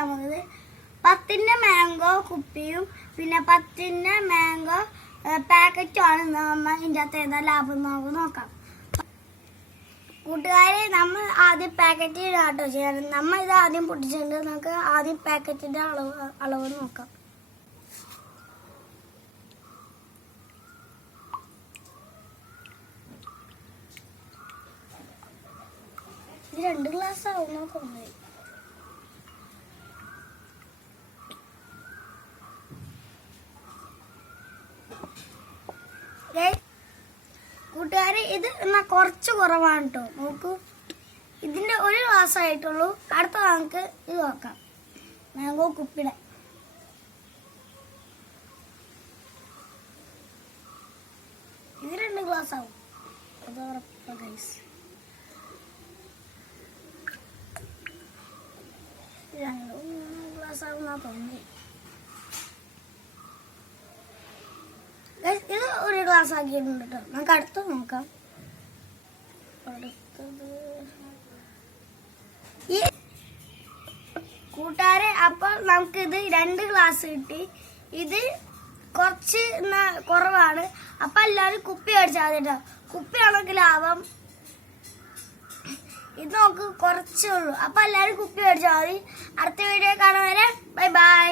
ചെയ്യാൻ പോകുന്നത് 10ന്റെ മാംഗോ കുപ്പിയും പിന്നെ 10ന്റെ മാംഗോ പാക്കറ്റും ആണ് നമ്മൾ ഇതിൻ്റെ അകത്ത് ഏതാ ലാഭം നമുക്ക് നോക്കാം. കൂട്ടുകാരെ, നമ്മൾ ആദ്യം പാക്കറ്റ് ഇടാട്ടോ ചെയ്യണം. നമ്മൾ ഇത് ആദ്യം പൊട്ടിച്ചിട്ടുണ്ട്. നമുക്ക് ആദ്യം പാക്കറ്റിന്റെ അളവ് നോക്കാം. ഇത് 2 ഗ്ലാസ് ആവുന്ന തോന്നി. കൂട്ടുകാരെ, ഇത് എന്നാ കുറച്ച് കുറവാണ് കേട്ടോ. നോക്കൂ, ഇതിന്റെ 1 ഗ്ലാസ് ആയിട്ടുള്ളൂ. അടുത്ത നമുക്ക് ഇത് നോക്കാം. മാംഗോ കുപ്പിയുടെ ഇത് 2 ഗ്ലാസ് ആവും. അത് ഉറപ്പാ ഗൈസ്. 2-3 ഗ്ലാസ് ആവുന്നാ തോന്നി. ഇത് 1 ഗ്ലാസ് ആക്കിയിട്ടുണ്ട് കേട്ടോ. നമുക്ക് അടുത്ത് നോക്കാം. അടുത്തത് ഈ കൂട്ടുകാരെ, അപ്പോൾ നമുക്ക് ഇത് 2 ഗ്ലാസ് കിട്ടി. ഇത് കുറച്ച് കുറവാണ്. അപ്പൊ എല്ലാവരും കുപ്പി മേടിച്ചാൽ മതി കേട്ടോ. കുപ്പിയാണെങ്കിൽ ലാഭം. ഇത് നമുക്ക് കുറച്ചേ ഉള്ളൂ. അപ്പൊ എല്ലാവരും കുപ്പി മേടിച്ചാൽ മതി. അടുത്ത വീഡിയോ കാണാൻ വരെ ബൈ ബൈ.